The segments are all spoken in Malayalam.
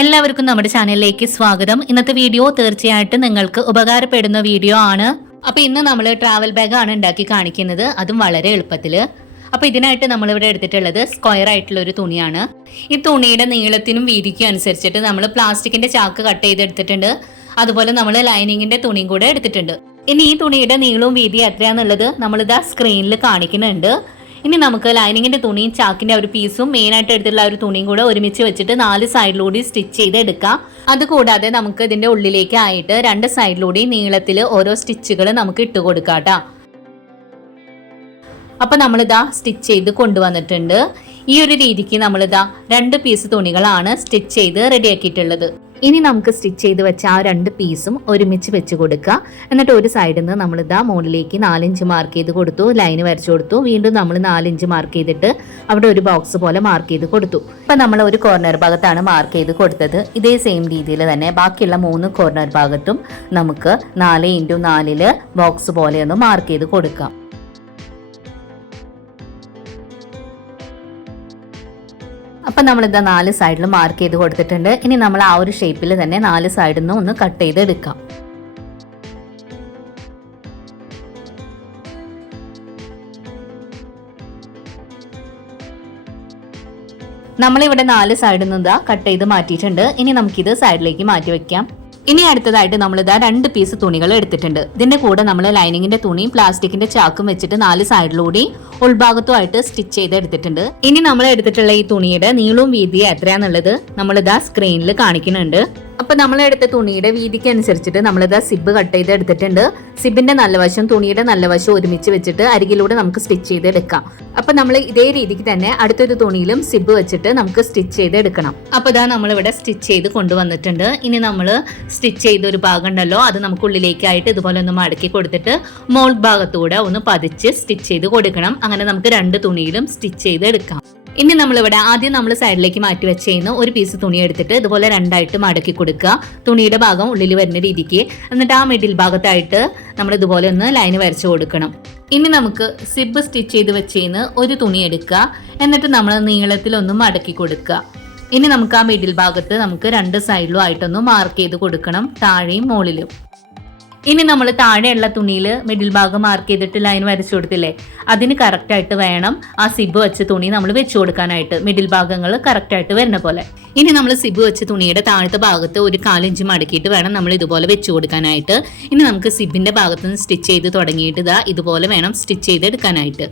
എല്ലാവർക്കും നമ്മുടെ ചാനലിലേക്ക് സ്വാഗതം. ഇന്നത്തെ വീഡിയോ തീർച്ചയായിട്ടും നിങ്ങൾക്ക് ഉപകാരപ്പെടുന്ന വീഡിയോ ആണ്. അപ്പൊ ഇന്ന് നമ്മൾ ട്രാവൽ ബാഗ് ആണ് ഉണ്ടാക്കി കാണിക്കുന്നത്. അതും വളരെ എളുപ്പത്തിൽ. അപ്പൊ ഇതിനായിട്ട് നമ്മൾ ഇവിടെ എടുത്തിട്ടുള്ളത് സ്ക്വയർ ആയിട്ടുള്ള ഒരു തുണിയാണ്. ഈ തുണിയുടെ നീളത്തിനും വീതിക്കും അനുസരിച്ചിട്ട് നമ്മൾ പ്ലാസ്റ്റിക്കിന്റെ ചാക്ക് കട്ട് ചെയ്തെടുത്തിട്ടുണ്ട്. അതുപോലെ നമ്മൾ ലൈനിങ്ങിന്റെ തുണിയും കൂടെ എടുത്തിട്ടുണ്ട്. ഇനി ഈ തുണിയുടെ നീളവും വീതിയും എത്രയാന്നുള്ളത് നമ്മളിതാ സ്ക്രീനിൽ കാണിക്കുന്നുണ്ട്. ഇനി നമുക്ക് ലൈനിങ്ങിന്റെ തുണിയും ചാക്കിന്റെ ഒരു പീസും മെയിൻ ആയിട്ട് എടുത്തിട്ടുള്ള ഒരു തുണിയും കൂടെ ഒരുമിച്ച് വെച്ചിട്ട് നാല് സൈഡിലൂടെ സ്റ്റിച്ച് ചെയ്ത് എടുക്കാം. അതുകൂടാതെ നമുക്ക് ഇതിന്റെ ഉള്ളിലേക്ക് ആയിട്ട് രണ്ട് സൈഡിലൂടെ നീളത്തിൽ ഓരോ സ്റ്റിച്ചുകൾ നമുക്ക് ഇട്ട് കൊടുക്കാം അപ്പോൾ അപ്പൊ നമ്മളിതാ സ്റ്റിച്ച് ചെയ്ത് കൊണ്ടുവന്നിട്ടുണ്ട്. ഈ ഒരു രീതിക്ക് നമ്മളിതാ രണ്ട് പീസ് തുണികളാണ് സ്റ്റിച്ച് ചെയ്ത് റെഡിയാക്കിയിട്ടുള്ളത് ഇനി നമുക്ക് സ്റ്റിച്ച് ചെയ്ത് വെച്ച ആ രണ്ട് പീസും ഒരുമിച്ച് വെച്ച് കൊടുക്കുക. എന്നിട്ട് ഒരു സൈഡിൽ നിന്ന് നമ്മളിതാ മുകളിലേക്ക് നാലിഞ്ച് മാർക്ക് ചെയ്ത് കൊടുത്തു ലൈൻ വരച്ചു കൊടുത്തു. വീണ്ടും നമ്മൾ നാലിഞ്ച് മാർക്ക് ചെയ്തിട്ട് അവിടെ ഒരു ബോക്സ് പോലെ മാർക്ക് ചെയ്ത് കൊടുത്തു. ഇപ്പം നമ്മൾ ഒരു കോർണർ ഭാഗത്താണ് മാർക്ക് ചെയ്ത് കൊടുത്തത്. ഇതേ സെയിം രീതിയിൽ തന്നെ ബാക്കിയുള്ള മൂന്ന് കോർണർ ഭാഗത്തും നമുക്ക് നാല് ഇന്റു നാലിൽ ബോക്സ് പോലെ ഒന്ന് മാർക്ക് ചെയ്ത് കൊടുക്കാം. അപ്പം നമ്മളിതാ നാല് സൈഡിൽ മാർക്ക് ചെയ്ത് കൊടുത്തിട്ടുണ്ട്. ഇനി നമ്മൾ ആ ഒരു ഷേപ്പിൽ തന്നെ നാല് സൈഡിൽ നിന്ന് ഒന്ന് കട്ട് ചെയ്ത് എടുക്കാം നമ്മളിവിടെ നാല് സൈഡിൽ നിന്ന് കട്ട് ചെയ്ത് മാറ്റിയിട്ടുണ്ട്. ഇനി നമുക്കിത് സൈഡിലേക്ക് മാറ്റി വെക്കാം. ഇനി അടുത്തതായിട്ട് നമ്മൾ ഇതാ രണ്ട് പീസ് തുണികൾ എടുത്തിട്ടുണ്ട്. ഇതിന്റെ കൂടെ നമ്മൾ ലൈനിങ്ങിന്റെ തുണിയും പ്ലാസ്റ്റിക്കിന്റെ ചാക്കും വെച്ചിട്ട് നാല് സൈഡിലൂടെയും ഉൾഭാഗത്തുമായിട്ട് സ്റ്റിച്ച് ചെയ്ത് എടുത്തിട്ടുണ്ട്. ഇനി നമ്മൾ എടുത്തിട്ടുള്ള ഈ തുണിയുടെ നീളവും വീതിയും എത്രയാന്നുള്ളത് നമ്മൾ ഇതാ സ്ക്രീനിൽ കാണിക്കുന്നുണ്ട്. അപ്പൊ നമ്മൾ എടുത്ത തുണിയുടെ വീതിക്ക് അനുസരിച്ചിട്ട് നമ്മളിത് സിബ് കട്ട് ചെയ്ത് എടുത്തിട്ടുണ്ട് സിബിന്റെ നല്ല വശം തുണിയുടെ നല്ല വശം ഒരുമിച്ച് വെച്ചിട്ട് അരികിലൂടെ നമുക്ക് സ്റ്റിച്ച് ചെയ്ത് എടുക്കാം അപ്പൊ നമ്മൾ ഇതേ രീതിക്ക് തന്നെ അടുത്തൊരു തുണിയിലും സിബ് വെച്ചിട്ട് നമുക്ക് സ്റ്റിച്ച് ചെയ്ത് എടുക്കണം അപ്പൊ ഇതാ നമ്മളിവിടെ സ്റ്റിച്ച് ചെയ്ത് കൊണ്ടുവന്നിട്ടുണ്ട്. ഇനി നമ്മൾ സ്റ്റിച്ച് ചെയ്ത ഒരു ഭാഗം ഉണ്ടല്ലോ അത് നമുക്ക് ഉള്ളിലേക്കായിട്ട് ഇതുപോലെ ഒന്ന് മടക്കി കൊടുത്തിട്ട് മോൾ ഭാഗത്തൂടെ ഒന്ന് പതിച്ച് സ്റ്റിച്ച് ചെയ്ത് കൊടുക്കണം. അങ്ങനെ നമുക്ക് രണ്ട് തുണിയിലും സ്റ്റിച്ച് ചെയ്ത് എടുക്കാം ഇനി നമ്മളിവിടെ ആദ്യം നമ്മൾ സൈഡിലേക്ക് മാറ്റി വെച്ചേന്ന് ഒരു പീസ് തുണി എടുത്തിട്ട് ഇതുപോലെ രണ്ടായിട്ട് മടക്കി കൊടുക്കുക. തുണിയുടെ ഭാഗം ഉള്ളിൽ വരുന്ന രീതിക്ക്. എന്നിട്ട് ആ മിഡിൽ ഭാഗത്തായിട്ട് നമ്മൾ ഇതുപോലെ ഒന്ന് ലൈന് വരച്ചു കൊടുക്കണം. ഇനി നമുക്ക് സിബ് സ്റ്റിച്ച് ചെയ്ത് വെച്ചേന്ന് ഒരു തുണി എടുക്കുക. എന്നിട്ട് നമ്മൾ നീളത്തിലൊന്ന് മടക്കി കൊടുക്കുക. ഇനി നമുക്ക് ആ മിഡിൽ ഭാഗത്ത് നമുക്ക് രണ്ട് സൈഡിലും ആയിട്ടൊന്ന് മാർക്ക് ചെയ്ത് കൊടുക്കണം. താഴെയും മുകളിലും. ഇനി നമ്മൾ താഴെയുള്ള തുണിയിൽ മിഡിൽ ഭാഗം മാർക്ക് ചെയ്തിട്ട് ലൈൻ വരച്ചു കൊടുത്തില്ലേ? അതിന് കറക്റ്റായിട്ട് വേണം ആ സിബ് വെച്ച തുണി നമ്മൾ വെച്ചു കൊടുക്കാനായിട്ട്. മിഡിൽ ഭാഗങ്ങൾ കറക്റ്റായിട്ട് വരുന്ന പോലെ. ഇനി നമ്മൾ സിബ് വെച്ച തുണിയുടെ താഴത്തെ ഭാഗത്ത് ഒരു കാലിഞ്ച് മടക്കിയിട്ട് വേണം നമ്മൾ ഇതുപോലെ വെച്ചു കൊടുക്കാനായിട്ട്. ഇനി നമുക്ക് സിബിന്റെ ഭാഗത്ത് നിന്ന് സ്റ്റിച്ച് ചെയ്ത് തുടങ്ങിയിട്ട് ഇതാ ഇതുപോലെ വേണം സ്റ്റിച്ച് ചെയ്തെടുക്കാനായിട്ട്.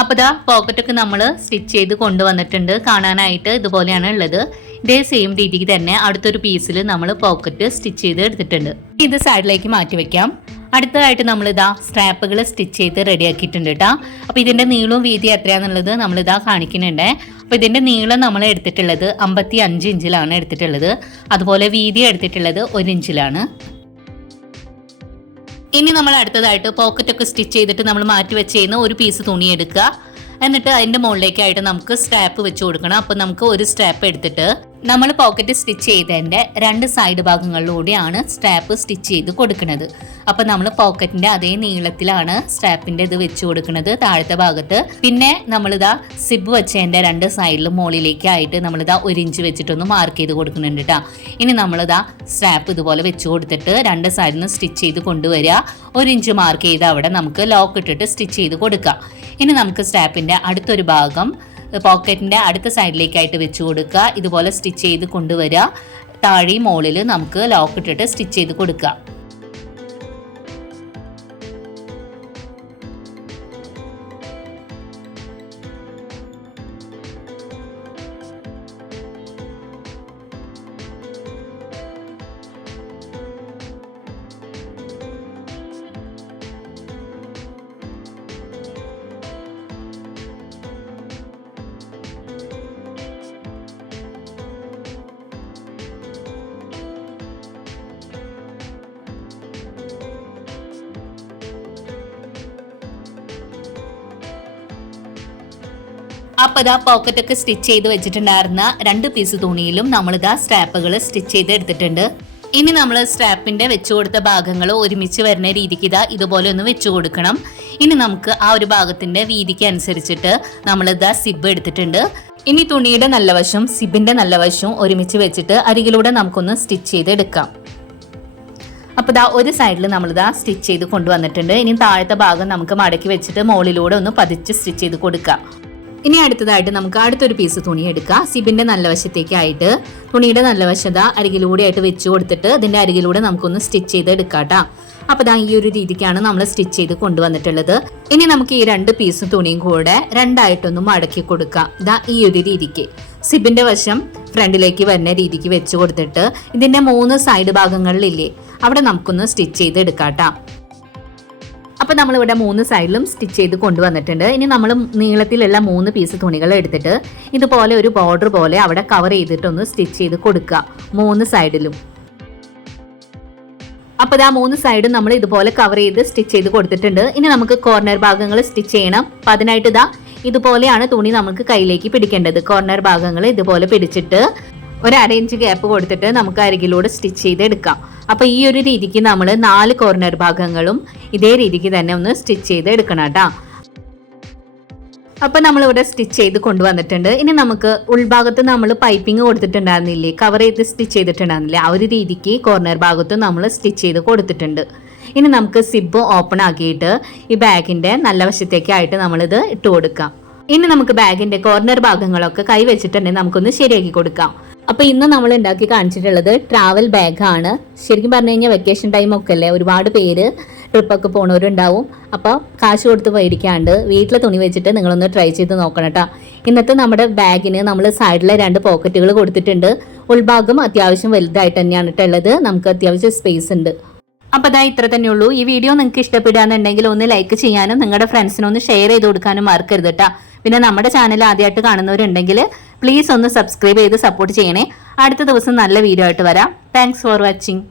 അപ്പോൾ ദാ പോക്കറ്റൊക്കെ നമ്മൾ സ്റ്റിച്ച് ചെയ്ത് കൊണ്ടുവന്നിട്ടുണ്ട്. കാണാനായിട്ട് ഇതുപോലെയാണ് ഉള്ളത്. ഇതേ സെയിം രീതിക്ക് തന്നെ അടുത്തൊരു പീസിൽ നമ്മൾ പോക്കറ്റ് സ്റ്റിച്ച് ചെയ്ത് എടുത്തിട്ടുണ്ട്. ഇത് സൈഡിലേക്ക് മാറ്റി വെക്കാം. അടുത്തതായിട്ട് ഇതാ സ്ട്രാപ്പുകൾ സ്റ്റിച്ച് ചെയ്ത് റെഡിയാക്കിയിട്ടുണ്ട് കേട്ടോ അപ്പോൾ ഇതിന്റെ നീളവും വീതി എത്രയാണെന്നുള്ളത് നമ്മളിതാ കാണിക്കുന്നുണ്ട്. അപ്പോൾ ഇതിന്റെ നീളം നമ്മൾ എടുത്തിട്ടുള്ളത് അമ്പത്തി അഞ്ച് ഇഞ്ചിലാണ് എടുത്തിട്ടുള്ളത്. അതുപോലെ വീതി എടുത്തിട്ടുള്ളത് ഒരു ഇഞ്ചിലാണ് ഇനി നമ്മൾ അടുത്തതായിട്ട് പോക്കറ്റ് ഒക്കെ സ്റ്റിച്ച് ചെയ്തിട്ട് നമ്മൾ മാറ്റി വെച്ചേന്ന് ഒരു പീസ് തുണി എടുക്കുക. എന്നിട്ട് അതിന്റെ മുകളിലേക്കായിട്ട് നമുക്ക് സ്ട്രാപ്പ് വെച്ച് കൊടുക്കണം. അപ്പം നമുക്ക് ഒരു സ്ട്രാപ്പ് എടുത്തിട്ട് നമ്മൾ പോക്കറ്റ് സ്റ്റിച്ച് ചെയ്തതിന്റെ രണ്ട് സൈഡ് ഭാഗങ്ങളിലൂടെയാണ് സ്ട്രാപ്പ് സ്റ്റിച്ച് ചെയ്ത് കൊടുക്കുന്നത്. അപ്പോൾ നമ്മൾ പോക്കറ്റിന്റെ അതേ നീളത്തിലാണ് സ്ട്രാപ്പിന്റെ ഇത് വെച്ച് കൊടുക്കുന്നത് താഴത്തെ ഭാഗത്ത്. പിന്നെ നമ്മളിതാ സിബ് വെച്ചതിന്റെ രണ്ട് സൈഡിലും മുകളിലേക്കായിട്ട് നമ്മളിതാ ഒരു ഇഞ്ച് വെച്ചിട്ടൊന്ന് മാർക്ക് ചെയ്ത് കൊടുക്കുന്നുണ്ട് കേട്ടോ ഇനി നമ്മളിതാ സ്ട്രാപ്പ് ഇതുപോലെ വെച്ച് കൊടുത്തിട്ട് രണ്ട് സൈഡിൽ നിന്ന് സ്റ്റിച്ച് ചെയ്ത് കൊണ്ടുവരിക. ഒരു ഇഞ്ച് മാർക്ക് ചെയ്ത് അവിടെ നമുക്ക് ലോക്ക് ഇട്ടിട്ട് സ്റ്റിച്ച് ചെയ്ത് കൊടുക്കാം. ഇനി നമുക്ക് സ്ട്രാപ്പിന്റെ അടുത്തൊരു ഭാഗം പോക്കറ്റിന്റെ അടുത്ത സൈഡിലേക്കായിട്ട് വെച്ച് കൊടുക്കുക. ഇതുപോലെ സ്റ്റിച്ച് ചെയ്ത് കൊണ്ടുവരിക. താഴെയും മുകളിൽ നമുക്ക് ലോക്ക് ഇട്ടിട്ട് സ്റ്റിച്ച് ചെയ്ത് കൊടുക്കുക. അപ്പൊ ഇതാ പോക്കറ്റ് ഒക്കെ സ്റ്റിച്ച് ചെയ്ത് വെച്ചിട്ടുണ്ടായിരുന്ന രണ്ട് പീസ് തുണിയിലും നമ്മളിതാ സ്ട്രാപ്പുകൾ സ്റ്റിച്ച് ചെയ്ത് എടുത്തിട്ടുണ്ട്. ഇനി നമ്മൾ സ്ട്രാപ്പിന്റെ വെച്ചു കൊടുത്ത ഭാഗങ്ങൾ ഒരുമിച്ച് വരുന്ന രീതിക്ക് ഇതാ ഇതുപോലെ ഒന്ന് വെച്ചു കൊടുക്കണം. ഇനി നമുക്ക് ആ ഒരു ഭാഗത്തിന്റെ വീതിക്ക് അനുസരിച്ചിട്ട് നമ്മൾ ഇതാ സിബ് എടുത്തിട്ടുണ്ട്. ഇനി തുണിയുടെ നല്ല വശം സിബിന്റെ നല്ല വശവും ഒരുമിച്ച് വെച്ചിട്ട് അരികിലൂടെ നമുക്കൊന്ന് സ്റ്റിച്ച് ചെയ്ത് എടുക്കാം. അപ്പോൾ ഇതാ ഒരു സൈഡിൽ നമ്മൾ നമ്മളിതാ സ്റ്റിച്ച് ചെയ്ത് കൊണ്ടുവന്നിട്ടുണ്ട്. ഇനി താഴത്തെ ഭാഗം നമുക്ക് മടക്കി വെച്ചിട്ട് മുകളിലൂടെ ഒന്ന് പതിച്ച് സ്റ്റിച്ച് ചെയ്ത് കൊടുക്കാം. ഇനി അടുത്തതായിട്ട് നമുക്ക് അടുത്തൊരു പീസ് തുണി എടുക്കാം. സിബിന്റെ നല്ല വശത്തേക്കായിട്ട് തുണിയുടെ നല്ല വശത അരികിലൂടെ ആയിട്ട് വെച്ച് കൊടുത്തിട്ട് ഇതിന്റെ അരികിലൂടെ നമുക്കൊന്ന് സ്റ്റിച്ച് ചെയ്ത് എടുക്കാട്ടോ അപ്പോൾ അപ്പൊ ദാ ഈ ഒരു രീതിക്കാണ് നമ്മൾ സ്റ്റിച്ച് ചെയ്ത് കൊണ്ടുവന്നിട്ടുള്ളത്. ഇനി നമുക്ക് ഈ രണ്ട് പീസ് തുണിയും കൂടെ രണ്ടായിട്ടൊന്ന് മടക്കി കൊടുക്കാം. ദാ ഈ ഒരു രീതിക്ക്. സിബിന്റെ വശം ഫ്രണ്ടിലേക്ക് വരുന്ന രീതിക്ക് വെച്ച് കൊടുത്തിട്ട് ഇതിന്റെ മൂന്ന് സൈഡ് ഭാഗങ്ങളിലില്ലേ അവിടെ നമുക്കൊന്ന് സ്റ്റിച്ച് ചെയ്ത് എടുക്കാം ട്ടാ. അപ്പൊ നമ്മളിവിടെ മൂന്ന് സൈഡിലും സ്റ്റിച്ച് ചെയ്ത് കൊണ്ടുവന്നിട്ടുണ്ട്. ഇനി നമ്മൾ നീളത്തിലുള്ള മൂന്ന് പീസ് തുണികൾ എടുത്തിട്ട് ഇതുപോലെ ഒരു ബോർഡർ പോലെ അവിടെ കവർ ചെയ്തിട്ടൊന്ന് സ്റ്റിച്ച് ചെയ്ത് കൊടുക്കുക. മൂന്ന് സൈഡിലും. അപ്പോൾ ഇതാ മൂന്ന് സൈഡും നമ്മൾ ഇതുപോലെ കവർ ചെയ്ത് സ്റ്റിച്ച് ചെയ്ത് കൊടുത്തിട്ടുണ്ട്. ഇനി നമുക്ക് കോർണർ ഭാഗങ്ങൾ സ്റ്റിച്ച് ചെയ്യണം. അപ്പം അതിനായിട്ട് ഇതാ ഇതുപോലെയാണ് തുണി നമുക്ക് കയ്യിലേക്ക് പിടിക്കേണ്ടത്. കോർണർ ഭാഗങ്ങൾ ഇതുപോലെ പിടിച്ചിട്ട് ഒരു അര ഇഞ്ച് ഗ്യാപ്പ് കൊടുത്തിട്ട് നമുക്ക് അരികിലൂടെ സ്റ്റിച്ച് ചെയ്ത് എടുക്കാം അപ്പൊ ഈ ഒരു രീതിക്ക് നമ്മൾ നാല് കോർണർ ഭാഗങ്ങളും ഇതേ രീതിക്ക് തന്നെ ഒന്ന് സ്റ്റിച്ച് ചെയ്ത് എടുക്കണം കേട്ടോ. അപ്പൊ നമ്മളിവിടെ സ്റ്റിച്ച് ചെയ്ത് കൊണ്ടുവന്നിട്ടുണ്ട്. ഇനി നമുക്ക് ഉൾഭാഗത്ത് നമ്മൾ പൈപ്പിംഗ് കൊടുത്തിട്ടുണ്ടായിരുന്നില്ലേ? കവർ ചെയ്ത് സ്റ്റിച്ച് ചെയ്തിട്ടുണ്ടായിരുന്നില്ലേ? ആ ഒരു രീതിക്ക് കോർണർ ഭാഗത്ത് നമ്മൾ സ്റ്റിച്ച് ചെയ്ത് കൊടുത്തിട്ടുണ്ട്. ഇനി നമുക്ക് സിബ് ഓപ്പൺ ആക്കിയിട്ട് ഈ ബാഗിന്റെ നല്ല വശത്തേക്കായിട്ട് നമ്മളിത് ഇട്ട് കൊടുക്കാം. ഇനി നമുക്ക് ബാഗിന്റെ കോർണർ ഭാഗങ്ങളൊക്കെ കൈ വെച്ചിട്ടുണ്ടെങ്കിൽ നമുക്കൊന്ന് ശരിയാക്കി കൊടുക്കാം. അപ്പൊ ഇന്ന് നമ്മൾ ഉണ്ടാക്കി കാണിച്ചിട്ടുള്ളത് ട്രാവൽ ആണ്. ശരിക്കും പറഞ്ഞു കഴിഞ്ഞാൽ വെക്കേഷൻ ടൈം ഒക്കെ അല്ലേ? ഒരുപാട് പേര് ട്രിപ്പൊക്കെ പോണവരുണ്ടാവും. അപ്പോൾ കാശ് കൊടുത്ത് മേടിക്കാണ്ട് വീട്ടിലെ തുണി വെച്ചിട്ട് നിങ്ങളൊന്ന് ട്രൈ ചെയ്ത് നോക്കണം കേട്ടോ ഇന്നത്തെ നമ്മുടെ ബാഗിന് നമ്മൾ സൈഡിലെ രണ്ട് പോക്കറ്റുകൾ കൊടുത്തിട്ടുണ്ട്. ഉൾഭാഗം അത്യാവശ്യം വലുതായിട്ട് തന്നെയാണ് ഉള്ളത്. നമുക്ക് അത്യാവശ്യം സ്പേസ് ഉണ്ട്. അപ്പോൾ അതാ ഇത്ര തന്നെ ഉള്ളൂ. ഈ വീഡിയോ നിങ്ങൾക്ക് ഇഷ്ടപ്പെടുകയാണെന്നുണ്ടെങ്കിൽ ഒന്ന് ലൈക്ക് ചെയ്യാനും നിങ്ങളുടെ ഫ്രണ്ട്സിനൊന്ന് ഷെയർ ചെയ്ത് കൊടുക്കാനും മറക്കരുത് കേട്ടോ പിന്നെ നമ്മുടെ ചാനൽ ആദ്യമായിട്ട് കാണുന്നവരുണ്ടെങ്കിൽ പ്ലീസ് ഒന്ന് സബ്സ്ക്രൈബ് ചെയ്ത് സപ്പോർട്ട് ചെയ്യണേ. അടുത്ത ദിവസം നല്ല വീഡിയോ ആയിട്ട് വരാം. Thanks for watching